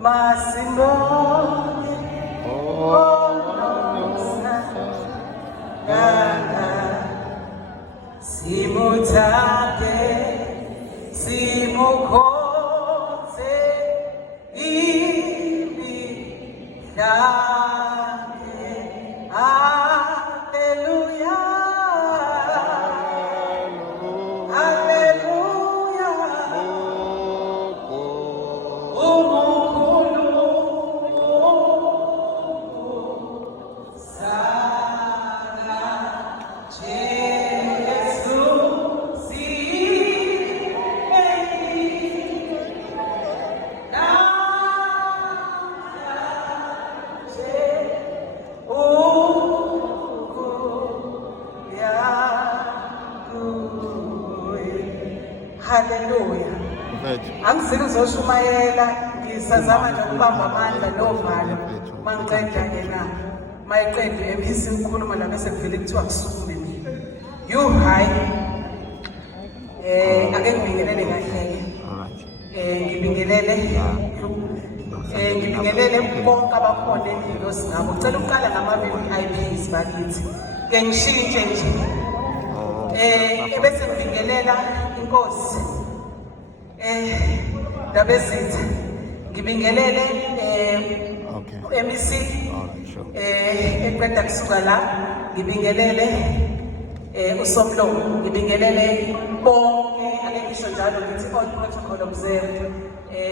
Masimbonge Simuthande simukhonze imihla Hallelujah Hallelujah Umukhulu Sana Jesu Hallelujah. Angizile uzoshumayela ngisazama nje ukubamba amandla novalo mangiqeda ke na mayiqedwe emphisi ukukhuluma la bese kuvele kuthiwa kusukume mina you hi ake ngibingelele kahle ngibingelele bonke abakhona endlini osingabo ucela uqala ngama-VIPs bakithi ke ngishintshe nje ebese ngibingelela inkosi Dabezitha ngibingelele MEC eqeda kusuka la ngibingelele uSomlomo ngibingelele bonke ake ngisho njalo ngithi all protocol observed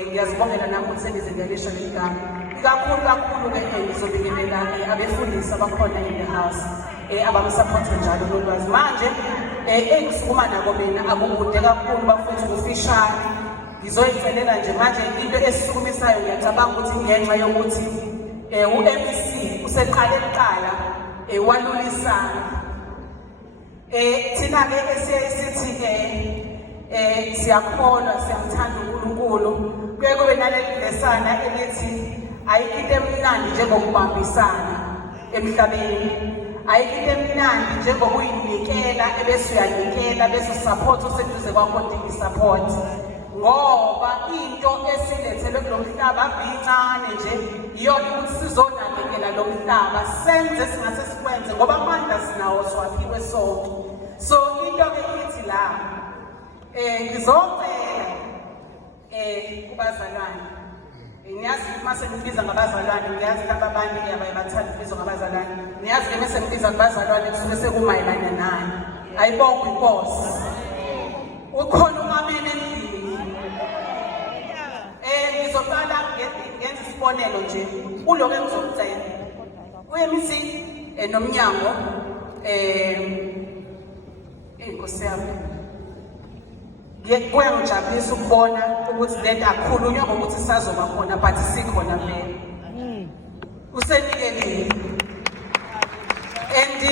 ngiyazibongela nami ukuthi sengizingelisha igama kakhulu ke ngizobingelela abefundisi abakhona in the house abamsupport njalo lolwazi manje engisukuma nabo mina akukude kakhulu bafethu kufishane ngizoyicelela nje manje into esisukumisayo ngiyacabanga ukuthi ngenxa yokuthi uMEC useqale kuqala walulisana thina ke esithi siyakholwa siyamthanda uNkulunkulu kuye kube naleli lesana elithi ayikho into emnandi njengokubambisana emhlabeni ayikho into emnandi njengokuyinikela ebese uyanikela bese support useduze kwakho udinga support ngoba into esilethelwe kulo mhlaba incane nje iyona ukuthi sizonakekela lo mhlaba senze singase sikwenze ngoba amandla sinawo siwaphiwe sonke so into ke ithi la ngizocela kubazalwane niyazi mase ngibiza ngabazalwane niyazi laba abantu bayabathanda ukubizwa ngabazalwane niyazi ke mase ngibiza ngabazalwane kusuke sekumayelana nani ayibonge inkosi ukhona uMamene endlini ngizoqala ngenza isibonelo nje kuloko engizokucela uMEC nomnyango inkosi yami kuyangijabulisa ukubona ukuthi lento akukhulunywa ngokuthi sazoba khona but sikhona vele usenikelile and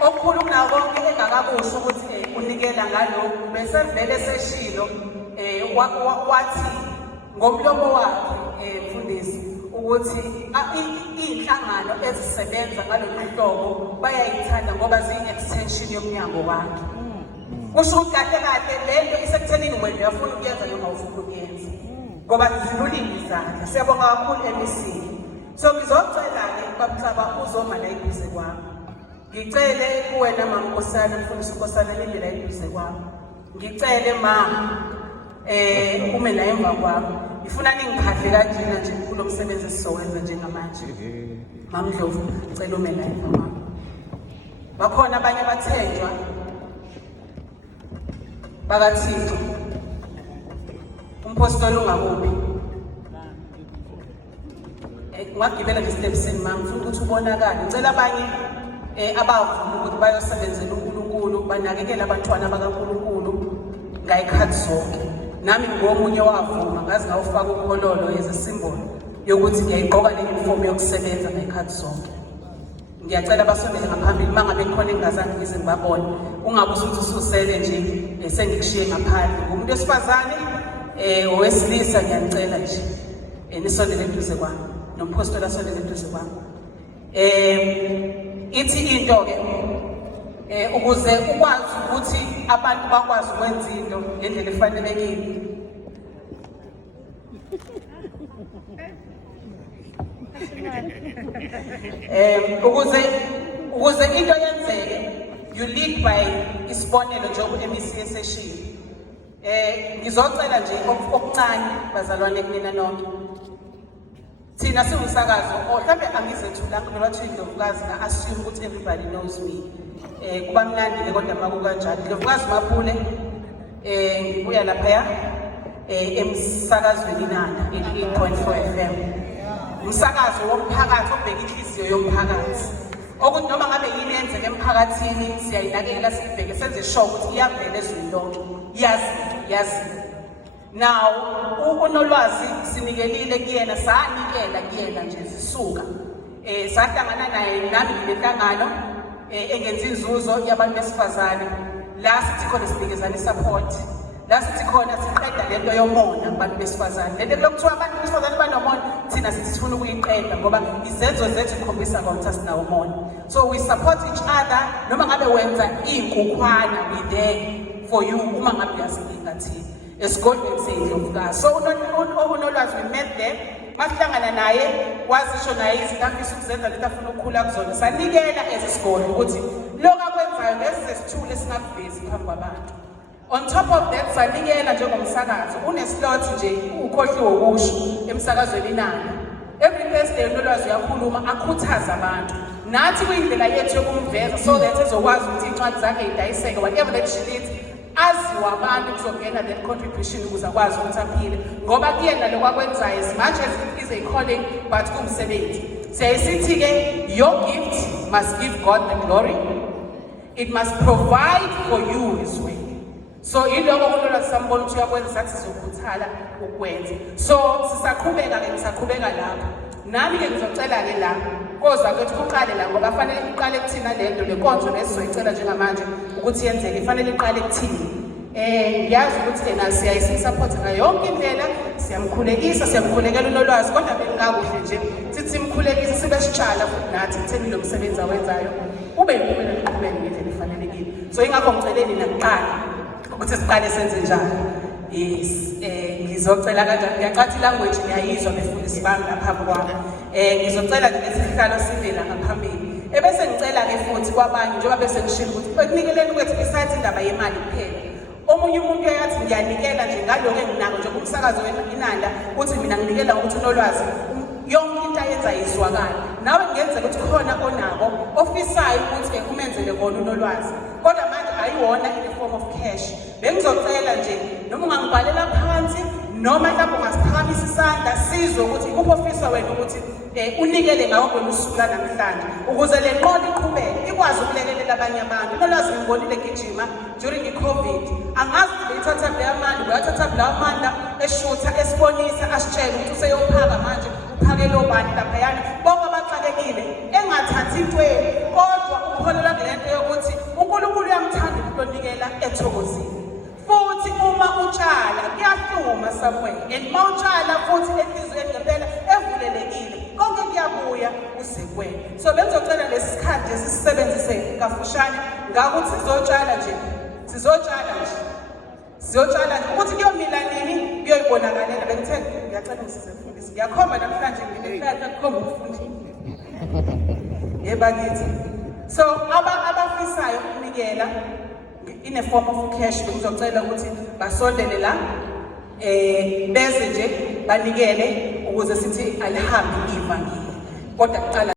okukhulu kunako konke engakakusho ukuthi unikela ngalokhu bese vele seshilo wathi ngomlomo wakhe mfundisi ukuthi inhlangano ezisebenza ngalolu hlobo bayayithanda ngoba ziyi-extension yomnyango wakhe kusho ukuthi kahle kahle lento isekuthenini wena uyafuna ukuyenza noma ufuna ukuyenza ngoba zilulile izandla siyabonga kakhulu MEC so ngizocela-ke babusaba uzoma la eduze kwami ngicele kuwena maMkosana mfundisi uNkosana nimi la eduze kwami ngicele ume la emva kwami ngifuna ningiphahle kanjena nje kulo msebenzi esizowenza njengamanje maMdlovu ngicela ume la emva kwami bakhona abanye abathenjwa bakaThixo umpostoli ungakubi ungagibela nje stepsini mama ufuna ukuthi ubonakale ngicela abanye abavuma ukuthi bayosebenzela uNkulunkulu banakekele abantwana bakaNkulunkulu ngayikhathi zonke nami ngomunye wavuma ngazi ngawufaka ukhololo yezisimbolo yokuthi ngiyayigqoka le uniform yokusebenza ngayikhathi zonke ngiyacela basondele ngaphambili mangabe khona engazange ngize ngibabone ungabe usuthi ususele nje sengikushiye ngaphandle umuntu wesifazane owesilisa ngiyanicela nje nisondele eduze kwami nomphostoli asondele eduze kwami ithi into ke ukuze ukwazi ukuthi abantu bakwazi ukwenza into ngendlela efanelekile Ukuze into yenzeke, you lead by isibonelo njengoba uMC eseshilo. Ngizocela nje okuncane bazalwane kunina nonke. Thina siwumsakazo, mhlawumbe angizethula ngilothi Ndlovukazi assume ukuthi everybody knows me. Kuba mnandi ke kodwa maku kanjani. Ndlovukazi Maphule ngibuya lapha emsakazweni Inanda 88.4 FM. Umsakazo womphakathi obheka inhliziyo yomphakathi. Ukuthi noma ngabe yini yenzeke emphakathini siyayinakekela sibheke senze sure ukuthi iyavela ezweni lonke. Yazi. Now unolwazi sinikelile kuyena, sanikela kuyena nje sisuka. Sahlangana naye nami ngilenhlangano engenza inzuzo yabantu besifazane. La sithi khona sinikezana support. La sithi khona siqeda lento yomona kubantu besifazane. Lento lokuthiwa abantu besifazane banomona thina sithi sifuna ukuyiqeda ngoba izenzo zethu ikhombisa ukuthi sinawo umona. So we support each other. Noma ngabe wenza inkukhwana, we there for you uma ngabe uyasidinga thina. Esigodlweni seNdlovukazi. So unolwazi we met there. Masihlangana naye wasisho naye izinto afisa ukuzenza lento afuna ukukhula kuzona. Sanikela esisikole ukuthi lokho akwenzayo ngeke sithule singavezi phambi kwabantu. On top of that, sanikela njengomsakazo uneslot nje ukhohliwe ukusho emsakazweni Inanda. Every Thursday unolwazi uyakhuluma akhuthaza abantu. Nathi kuyindlela yethu yokumveza so that ezokwazi ukuthi incwadi zakhe idayiseke whatever that she needs. Aziwa abantu kuzongena that contribution ukuze akwazi ukuthi aphile ngoba kuyena lokho akwenzayo as much as it is a calling but kumsebenzi. Siyasithi ke your gift must give God the glory. It must provide for you his way. So iloko unolwazi sambona ukuthi uyakwenza sathi sizokhuthala ukwenza. So sisaqhubeka lapha. Nami ke ngizocela ke la kozwa ukuthi kuqale la ngoba fanele iqale kuthina lento lenkonzo lesizoyicela njengamanje ukuthi yenzeke ifanele iqale kuthini. Ngiyazi ukuthi ena siyayisupport ngayo yonke indlela, siyamkhulekela unolwazi kodwa bengakuhle nje sithi simkhulekise sibe sitshala futhi nathi kutheni lo msebenzi awenzayo ube yimpumelelo eqhubeni ngendlela efanelekile. So ingakho ngiceleni nakuqala ukuthi siqale senze njani. Yes, ngizocela kanjani ngiyacathi language ngiyayizwa befundisi bami lapha kwami. Ngizocela nje lesihlalo sivela ngaphambili. Ebese ngicela ke futhi kwabanye njengoba bese ngishilo ukuthi bekunikeleni kwethu isathi indaba yemali kuphela. Omunye umuntu uyathi ngiyanikela nje ngaloko enginako nje kumsakazo weNinanda uthi mina nginikela ukuthi unolwazi yonke into ayenza izwakala. Nawe ngenzeka ukuthi khona onako ofisayo ukuthi umenzele kona unolwazi. Kodwa manje ayiwona in the form of cash. Bengizocela nje noma ungangibhalela phansi noma mhlawumbe ungasiphakamisa isandla sizwe ukuthi ikuphi ofisa wena ukuthi unikele ngawo kwelusuku namhlanje ukuze le nqola iqhubeke ikwazi ukulekelela abanye abantu. Unolwazi ngibonile gijima during iCovid. Angazi bethatha leya mali uyathatha lawo amandla eshutha esibonisa asitshela ukuthi useyophaka manje uphake lo bani lapha yana bonke abaxakekile engathathi intweni kodwa ukholelwa kulento yokuthi uNkulunkulu uyamthanda umuntu onikela ethokozile. Futhi uma utshala kuyahluma somewhere and mawutshala futhi enhlizweni ngempela evulelekile konke kuyabuya usekwena. So bengizocela lesikhathi sisebenzise kafushane ngakuthi sizotshala nje ukuthi kuyomila nini kuyoyibonakalela. Bengithe ngiyacela ngisize mfundisi ngiyakhomba namhlanje nginehlala kukhomba ukufundisa yebakithi. So abafisayo ukunikela in a form of cash ngizocela ukuthi basondele la bese nje banikele ukuze sithi alihambi ivangeli kodwa kuqala